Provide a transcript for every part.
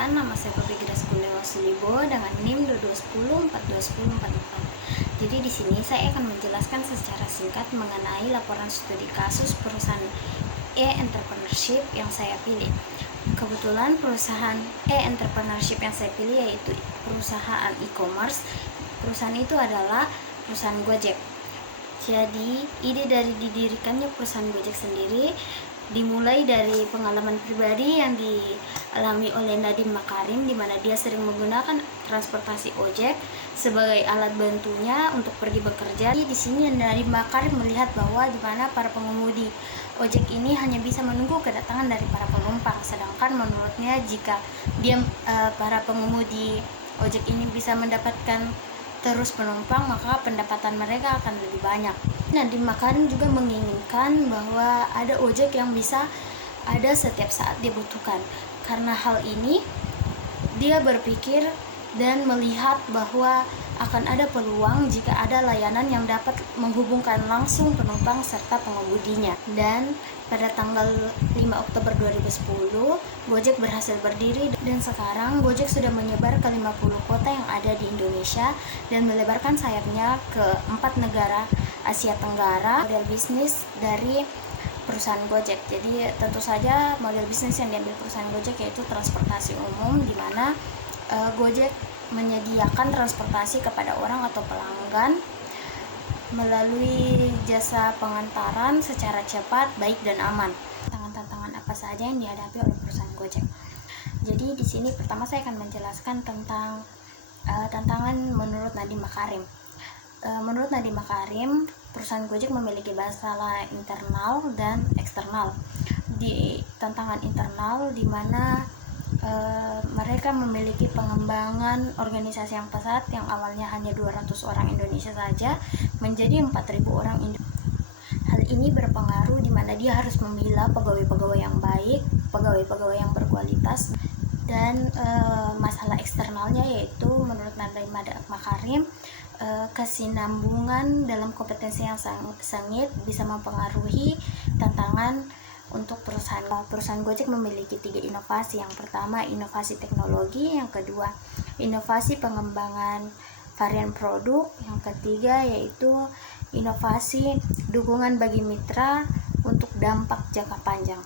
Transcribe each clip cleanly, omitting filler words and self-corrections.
Perkenalkan, nama saya Poppy Grace Gulewa Sulibo dengan NIM 2210421044. Jadi di sini saya akan menjelaskan secara singkat mengenai laporan studi kasus perusahaan e-entrepreneurship yang saya pilih. Kebetulan perusahaan e-entrepreneurship yang saya pilih yaitu perusahaan e-commerce. Perusahaan itu adalah perusahaan Gojek. Jadi ide dari didirikannya perusahaan Gojek sendiri dimulai dari pengalaman pribadi yang dialami oleh Nadiem Makarim, di mana dia sering menggunakan transportasi ojek sebagai alat bantunya untuk pergi bekerja. Di sini Nadiem Makarim melihat bahwa di mana para pengemudi ojek ini hanya bisa menunggu kedatangan dari para penumpang, sedangkan menurutnya jika para pengemudi ojek ini bisa mendapatkan terus penumpang, maka pendapatan mereka akan lebih banyak. Nadiem Makarim juga menginginkan bahwa ada ojek yang bisa ada setiap saat dibutuhkan. Karena hal ini, dia berpikir dan melihat bahwa akan ada peluang jika ada layanan yang dapat menghubungkan langsung penumpang serta pengemudinya. Dan pada tanggal 5 Oktober 2010, Gojek berhasil berdiri dan sekarang Gojek sudah menyebar ke 50 kota yang ada di Indonesia dan melebarkan sayapnya ke 4 negara Asia Tenggara. Model bisnis dari perusahaan Gojek. Jadi tentu saja model bisnis yang diambil perusahaan Gojek yaitu transportasi umum, di mana Gojek menyediakan transportasi kepada orang atau pelanggan melalui jasa pengantaran secara cepat, baik dan aman. Tantangan-tantangan apa saja yang dihadapi oleh perusahaan Gojek? Jadi di sini pertama saya akan menjelaskan tentang tantangan menurut Nadiem Makarim. Menurut Nadiem Makarim, perusahaan Gojek memiliki masalah internal dan eksternal. Di tantangan internal, di mana mereka memiliki pengembangan organisasi yang pesat yang awalnya hanya 200 orang Indonesia saja menjadi 4.000 orang Indonesia. Hal ini berpengaruh di mana dia harus memilah pegawai-pegawai yang baik, pegawai-pegawai yang berkualitas, dan masalah eksternalnya yaitu menurut Nadiem Makarim kesinambungan dalam kompetensi yang sengit bisa mempengaruhi tantangan untuk perusahaan Gojek memiliki 3 inovasi. Yang pertama, inovasi teknologi. Yang kedua, inovasi pengembangan varian produk. Yang ketiga, yaitu inovasi dukungan bagi mitra untuk dampak jangka panjang.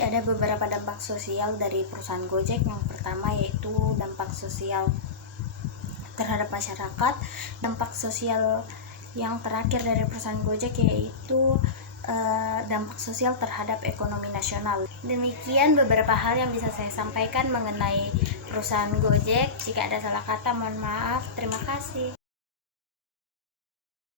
Ada beberapa dampak sosial dari perusahaan Gojek. Yang pertama yaitu dampak sosial terhadap masyarakat. Dampak sosial yang terakhir dari perusahaan Gojek yaitu dampak sosial terhadap ekonomi nasional. Demikian beberapa hal yang bisa saya sampaikan mengenai perusahaan Gojek. Jika ada salah kata, mohon maaf. Terima kasih.